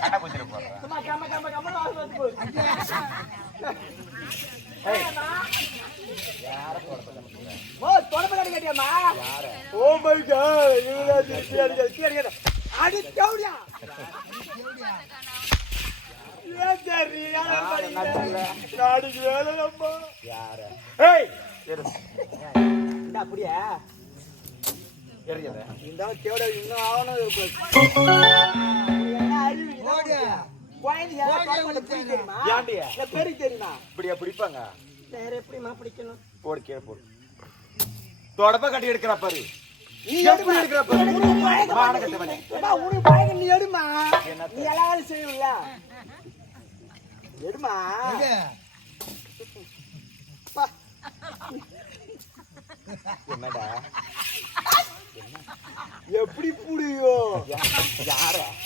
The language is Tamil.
கண்ணை குச்சிட போறேன். சும்மா கம்ம கம்ம கம்ம வாசல் வந்து போ. யார போறது? ஓ தொடப்ப கட்டி கட்டியாமா? யார? ஓ மை காட் இவரா திட்டியா அடி கேவுடியா. ஏன் சரி யார நாடிக்கு வேலை நம்ம. யார? ஏய் இரு. இந்த அப்படியே எரியத. இந்த கேவுட இன்னும் ஆவணும் இருக்கு. என்ன அறிவு ஓடியா? கோயில யார தொடப்ப புடி தெரியுமா? ஏண்டியா? இல்ல பெரிய தெரியுமா? இப்படியா பிடிப்பாங்க? வேற எப்படிமா பிடிக்கணும்? போடு கீழ போடு. தொடப்ப கட்டி எடுக்கற பாரு. நீ எடுக்கற பாரு. மான கட்டவனே. ஏடா உனக்கு பயங்க நீ எடுமா. நீ எல்லாரும் செய்யல. எடுமா. என்னடா? எப்படி புடியோ? யார?